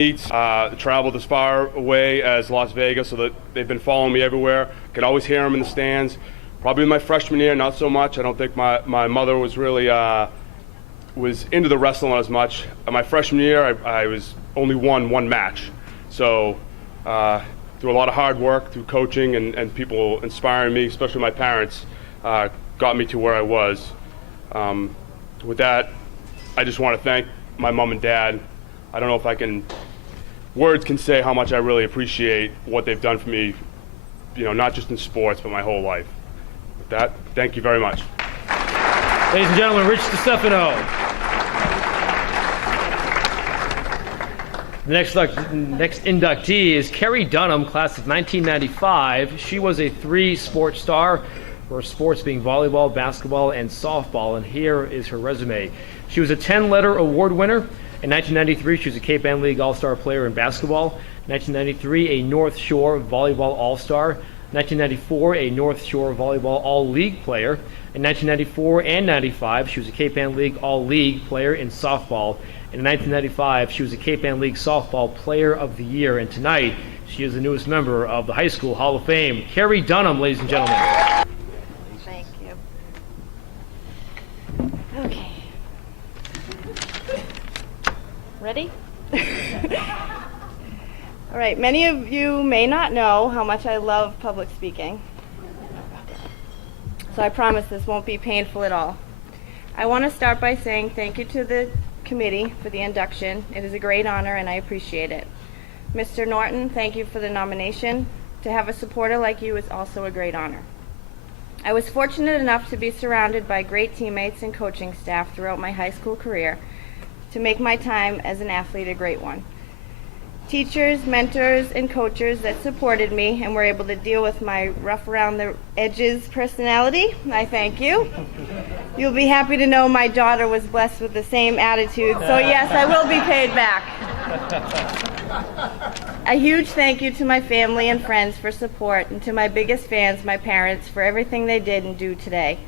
Traveled as far away as Las Vegas, so that they've been following me everywhere. Could always hear them in the stands. Probably my freshman year, not so much. I don't think my mother was really was into the wrestling as much. My freshman year, I was only won one match. So through a lot of hard work, through coaching and people inspiring me, especially my parents, got me to where I was. With that, I just want to thank my mom and dad. I don't know if words can say how much I really appreciate what they've done for me, not just in sports, but my whole life. With that, thank you very much. Ladies and gentlemen, Rich DiStefano. The next inductee is Carrie Dunham, class of 1995. She was a 3-sport star, her sports being volleyball, basketball, and softball, and here is her resume. She was a 10-letter award winner. In 1993, she was a Cape Ann League All-Star player in basketball. 1993, a North Shore Volleyball All-Star. 1994, a North Shore Volleyball All-League player. In 1994 and 95, she was a Cape Ann League All-League player in softball. And in 1995, she was a Cape Ann League Softball Player of the Year. And tonight, she is the newest member of the High School Hall of Fame. Carrie Dunham, ladies and gentlemen. Thank you. Okay. Ready? All right, many of you may not know how much I love public speaking, so I promise this won't be painful at all. I want to start by saying thank you to the committee for the induction. It is a great honor and I appreciate it. Mr. Norton, thank you for the nomination. To have a supporter like you is also a great honor. I was fortunate enough to be surrounded by great teammates and coaching staff throughout my high school career to make my time as an athlete a great one. Teachers, mentors, and coaches that supported me and were able to deal with my rough around the edges personality, I thank you. You'll be happy to know my daughter was blessed with the same attitude, so yes, I will be paid back. A huge thank you to my family and friends for support, and to my biggest fans, my parents, for everything they did and do today.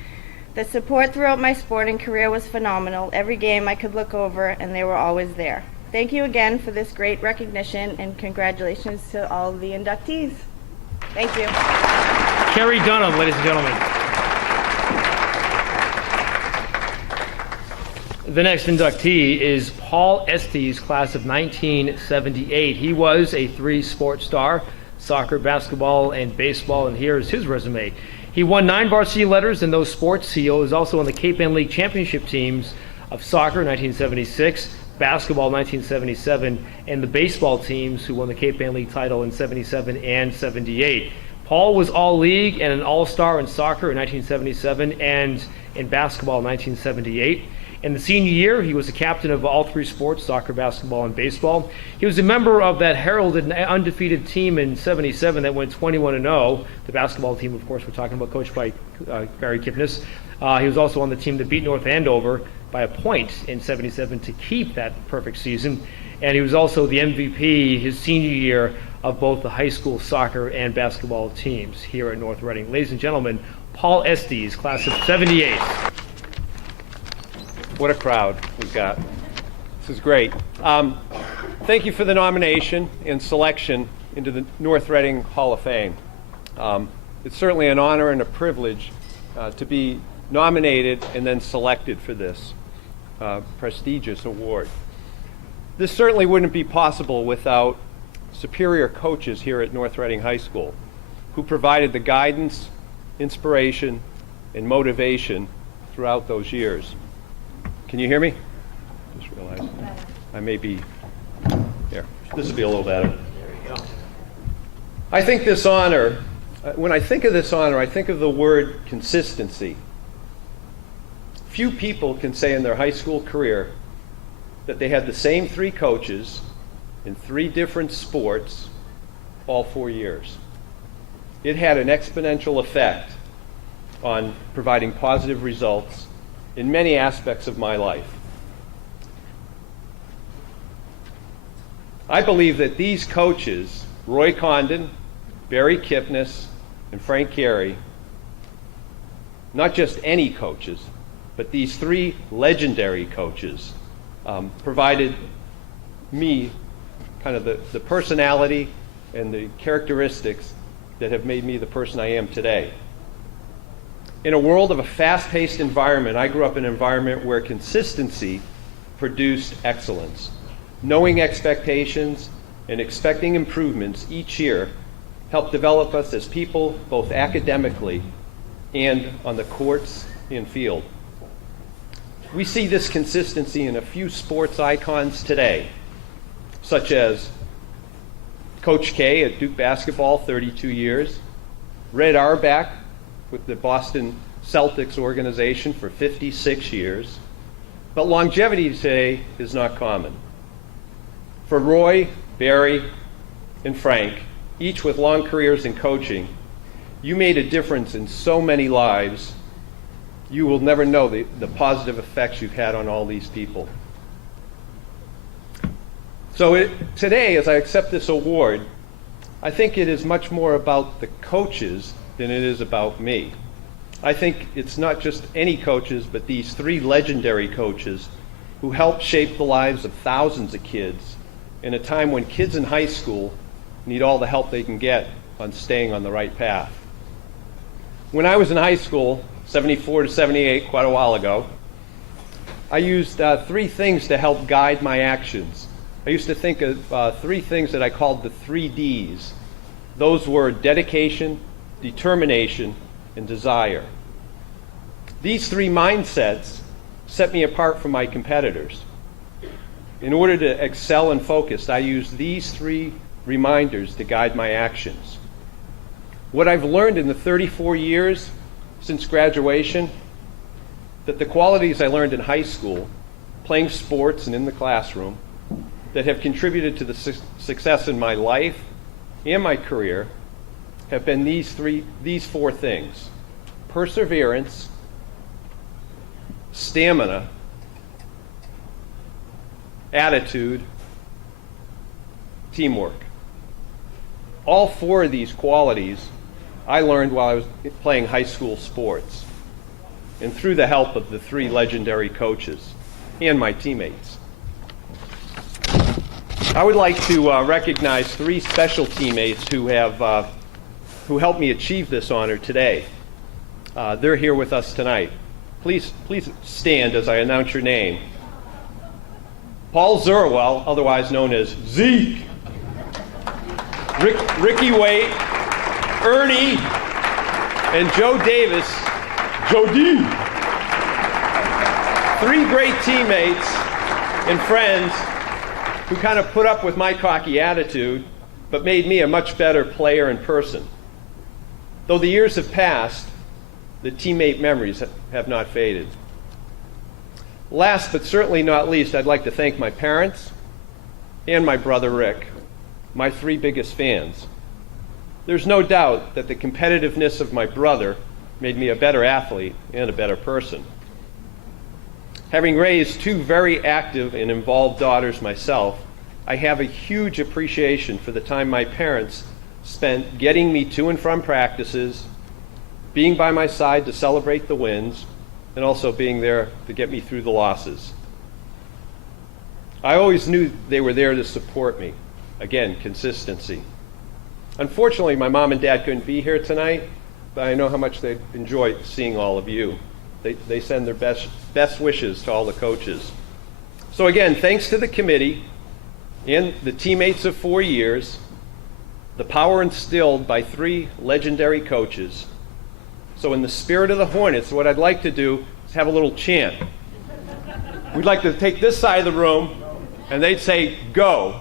The support throughout my sporting career was phenomenal. Every game I could look over, and they were always there. Thank you again for this great recognition, and congratulations to all of the inductees. Thank you. Carrie Dunham, ladies and gentlemen. The next inductee is Paul Estes, class of 1978. He was a 3-sport star, soccer, basketball, and baseball, and here's his resume. He won 9 varsity letters in those sports. He was also on the Cape Ann League championship teams of soccer 1976, basketball 1977, and the baseball teams who won the Cape Ann League title in 77 and 78. Paul was all-league and an all-star in soccer in 1977 and in basketball in 1978. In the senior year, he was the captain of all 3 sports, soccer, basketball, and baseball. He was a member of that heralded undefeated team in 77 that went 21-0. The basketball team, of course, we're talking about, coached by Barry Kipnis. He was also on the team that beat North Andover by a point in 77 to keep that perfect season. And he was also the MVP his senior year of both the high school soccer and basketball teams here at North Reading. Ladies and gentlemen, Paul Estes, class of 78. What a crowd we've got. This is great. Thank you for the nomination and selection into the North Reading Hall of Fame. It's certainly an honor and a privilege to be nominated and then selected for this prestigious award. This certainly wouldn't be possible without superior coaches here at North Reading High School who provided the guidance, inspiration, and motivation throughout those years. Can you hear me? Just realized I may be here. This will be a little better. There you go. I think this honor, when I think of this honor, I think of the word consistency. Few people can say in their high school career that they had the same 3 coaches in 3 different sports all 4 years. It had an exponential effect on providing positive results in many aspects of my life. I believe that these coaches, Roy Condon, Barry Kipnis, and Frank Carey, not just any coaches, but these 3 legendary coaches, provided me kind of the personality and the characteristics that have made me the person I am today. In a world of a fast-paced environment, I grew up in an environment where consistency produced excellence. Knowing expectations and expecting improvements each year helped develop us as people, both academically and on the courts and field. We see this consistency in a few sports icons today, such as Coach K at Duke basketball, 32 years, Red Auerbach with the Boston Celtics organization for 56 years. But longevity today is not common. For Roy, Barry, and Frank, each with long careers in coaching, you made a difference in so many lives. You will never know the positive effects you've had on all these people. So today, as I accept this award, I think it is much more about the coaches than it is about me. I think it's not just any coaches, but these three legendary coaches who helped shape the lives of thousands of kids in a time when kids in high school need all the help they can get on staying on the right path. When I was in high school, 74 to 78, quite a while ago, I used three things to help guide my actions. I used to think of three things that I called the 3 Ds. Those were dedication, determination, and desire. These three mindsets set me apart from my competitors. In order to excel and focus, I use these three reminders to guide my actions. What I've learned in the 34 years since graduation, that the qualities I learned in high school, playing sports and in the classroom, that have contributed to the success in my life and my career have been these four things: perseverance, stamina, attitude, teamwork. All four of these qualities I learned while I was playing high school sports and through the help of the three legendary coaches and my teammates. I would like to recognize three special teammates who helped me achieve this honor today. They're here with us tonight. Please stand as I announce your name. Paul Zerwell, otherwise known as Zeke. Ricky Waite, Ernie, and Joe Davis. Joe D. Three great teammates and friends who kind of put up with my cocky attitude, but made me a much better player and person. Though the years have passed, the teammate memories have not faded. Last but certainly not least, I'd like to thank my parents and my brother Rick, my three biggest fans. There's no doubt that the competitiveness of my brother made me a better athlete and a better person. Having raised two very active and involved daughters myself, I have a huge appreciation for the time my parents spent getting me to and from practices, being by my side to celebrate the wins, and also being there to get me through the losses. I always knew they were there to support me. Again, consistency. Unfortunately, my mom and dad couldn't be here tonight, but I know how much they enjoy seeing all of you. They send their best wishes to all the coaches. So again, thanks to the committee and the teammates of 4 years, the power instilled by three legendary coaches. So in the spirit of the Hornets, what I'd like to do is have a little chant. We'd like to take this side of the room, and they'd say, go.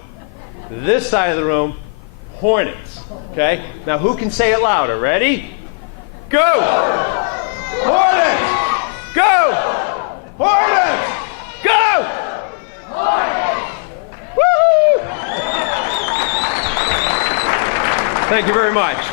This side of the room, Hornets. Okay? Now who can say it louder? Ready? Go! Hornets! Go! Hornets! Go! Hornets! Woo! Thank you very much.